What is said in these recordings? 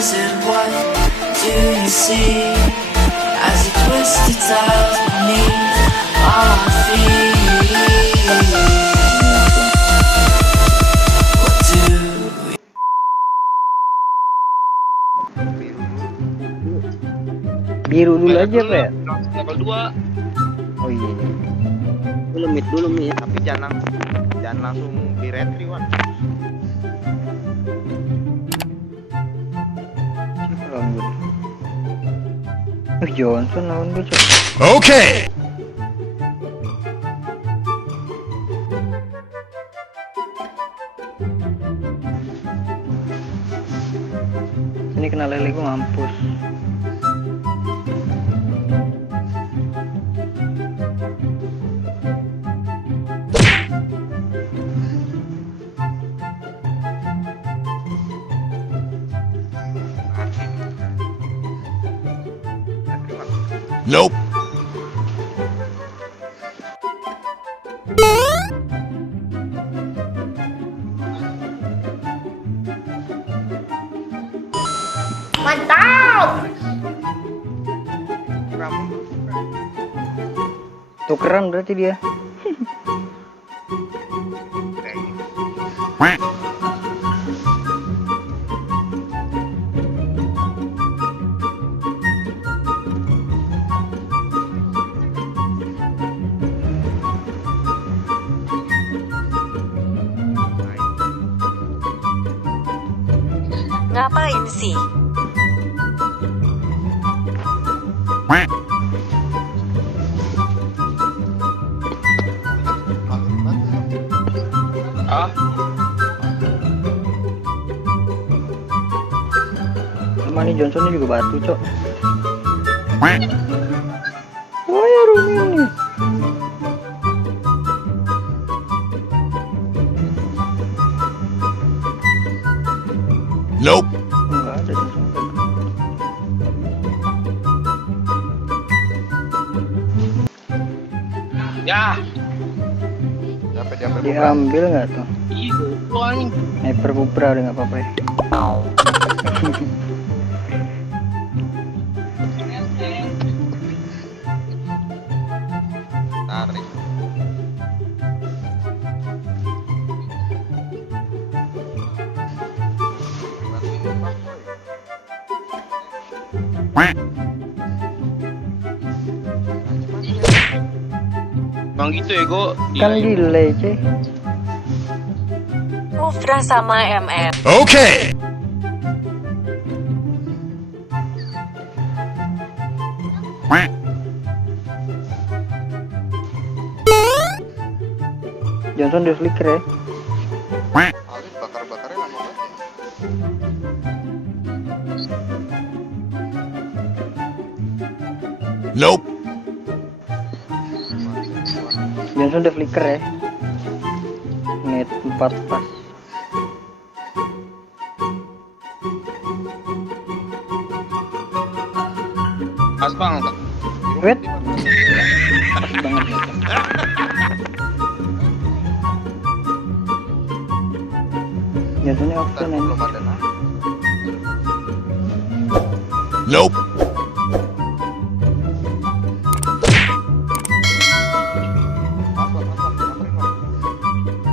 wizard, what do you see as you twist the tiles beneath all my feet? What do Biru dulu aja, Pak. Level 2. Oh iya. Dulu mid, tapi jangan langsung di retri, Wan. Johnson lawan gue, Cok. Okay. Ini kena lele gue mampus. Nope. Tukeran berarti dia. Ngapain sih? Ah, Sama nih Johnson juga batu, Cok. Oh ya Rumi nih. Nope. Enggak ada Johnson. ya. Diambil nggak tuh? Ih, goblok anjing. Hyper Cobra udah nggak apa-apa ya. Tarik. Bang gitu ya, Go. Kan delay, cuy. Ufra sama MF. Okay. Johnson di flicker ya. Alis bakar-bakarnya lama banget ya. Nope. Johnson di flicker ya. Menit 4 pas. Pas bang. Wait. Pas banget ya. Johnsonnya option ini. Belum ada nah. Nope.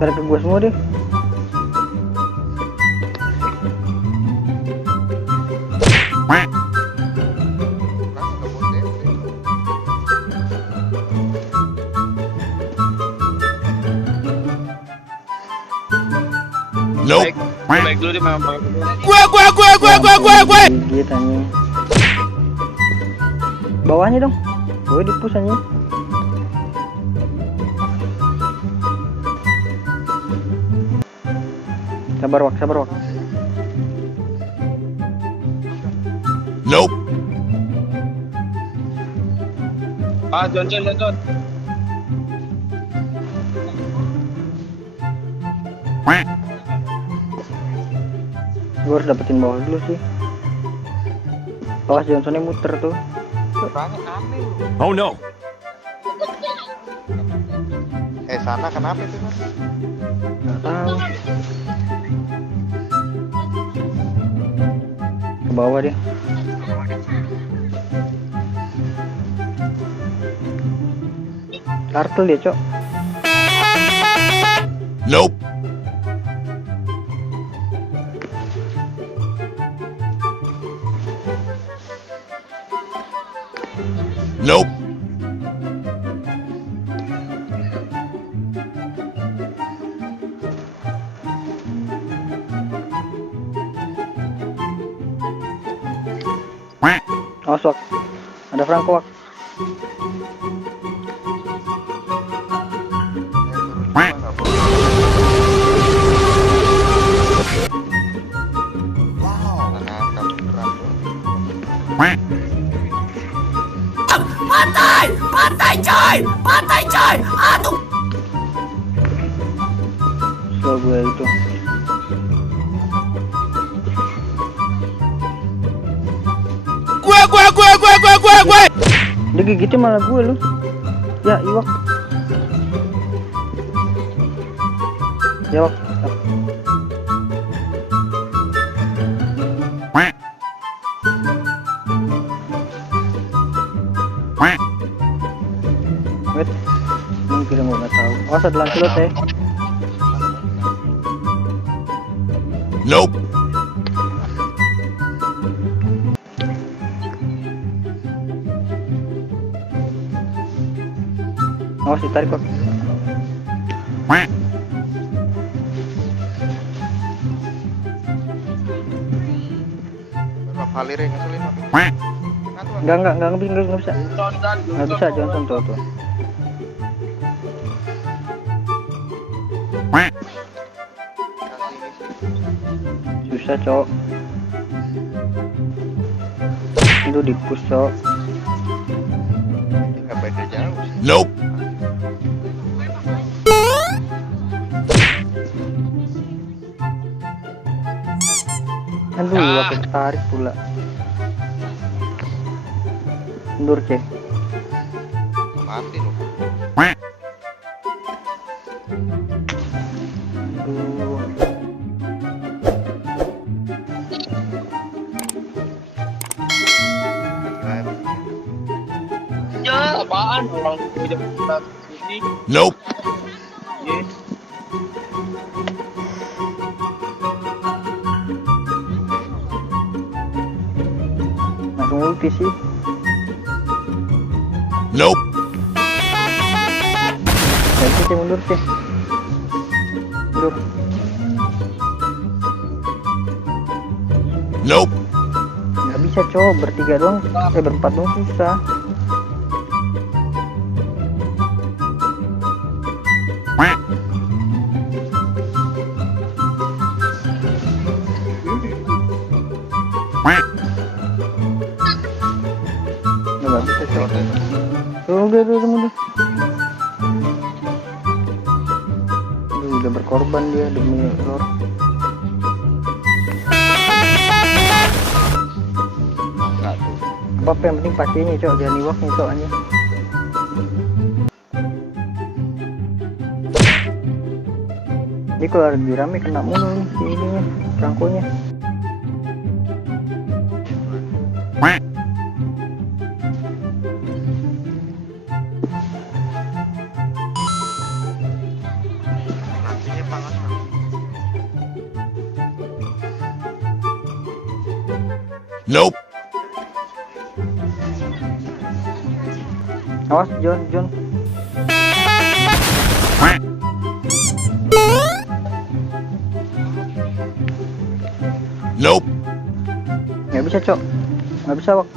Tarik ke gua semua deh. Nope. Baik dulu dia memang. Gue. Gigit anjing. Bawahnya dong. Gue di push anjing. Sabar wak. Nope. Ah, Johnson. Gue harus dapetin bawah dulu sih. Awas Johnsonnya muter tuh. Banyak aneh lu. Oh no. Sana kenapa itu, Mas? Nggak tahu. ke bawah dia. Turtle dia, Cok. Nope. Nope. Awas, Wak. Ada Franco, Wak. Slow gue itu. Gue. Dia gigitnya malah gue lu. Ya, Iwak. Ya, Wak. Wait. Mungkin gue nggak tahu. Awas ada Lancelot ya. Nope. Awas ditarik kok. Valir yang ngeselin. Enggak bisa. Nggak bisa Johnson tuh. Susah, Cok. Itu di push, Cok. Nggak beda jauh sih. Nope. Aduh, aku tarik pula. Mundur, Cek. Mati lu. Aduh. Ya, apaan orang udah kita sini. Nope. Yes. Langsung ulti sih. Nope. Cek, mundur, Cek. Mundur. Nope. Nggak bisa, Cok. Bertiga doang. Berempat doang susah. Nggak bisa, Cok. Udah mundur. Udah berkorban dia demi lor. Apa yang penting pastinya, Cok, jangan iwak nih, Cok, aja. Ini kalau lagi rame kena mulu nih si ininya, Franco-nya. Nantinya panas. Nope. Awas, John. Nope. Nggak bisa, Cok. Nggak bisa, Wak.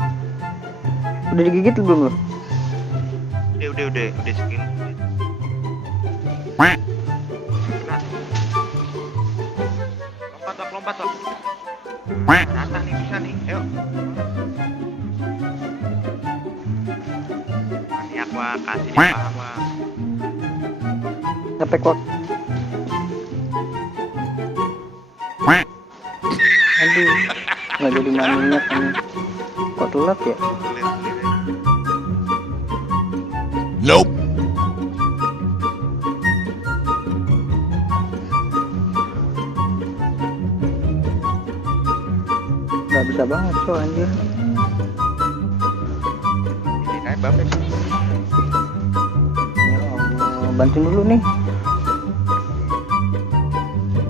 Udah digigit belum lu? Udah skin. Lompat. Rata nih, bisa nih. Ayo. Maniak, Wak, kasih dia paham, Wak. Ngepek, Wak. Aduh, nggak jadi maniak kan. Kok telat ya? Nope. Nggak bisa banget so anjir. Ini naik bapak. Ya Allah, bantuin dulu nih.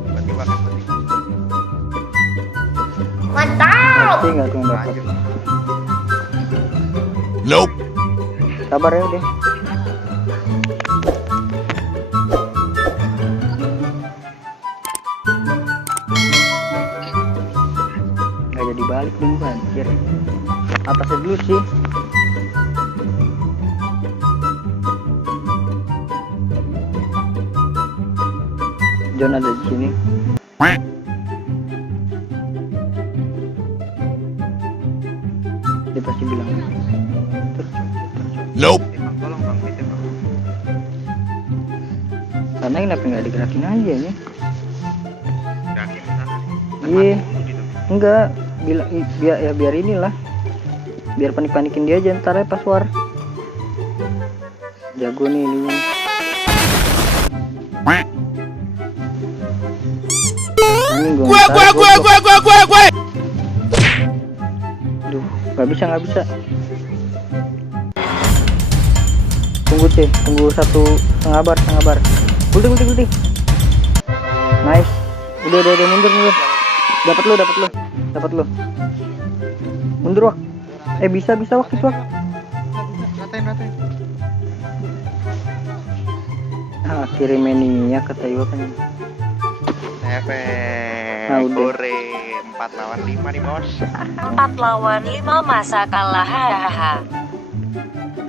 Berarti bapak berarti. Pasti nggak tuh yang dapat. Lanjut. Nope. Sabar ya udah. Nggak jadi balik dulu anjir. Atasnya dulu sih. John ada di sini. Dia pasti bilang. Nope. Bang, tolong bang, bete bang. Karena kenapa nggak digerakin aja nih? Yakin sana. Iya. Enggak, biar inilah. Biar panik-panikin dia aja ntar ya pas war. Jago nih ini. Ini Gue. Aduh, nggak bisa. Tunggu C, tunggu setengah bar. Ulti. Nice. Udah mundur. Dapat lu. Mundur Wak. Bisa Wak itu Wak. Ratain. Kirim mania kata Iwa kan. Efek udah. Kore 4 lawan 5 nih bos. 4 lawan 5 masa kalah hahaha.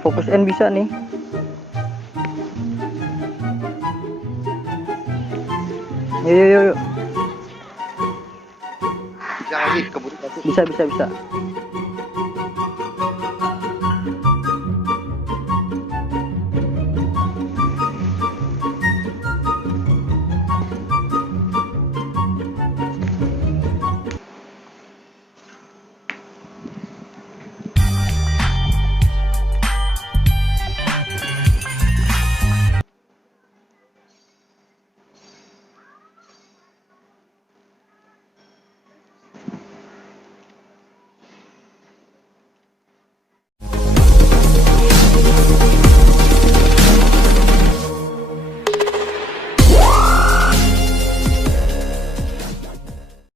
Fokus N bisa nih. Yuk. Bisa lagi keburu kasih. Bisa.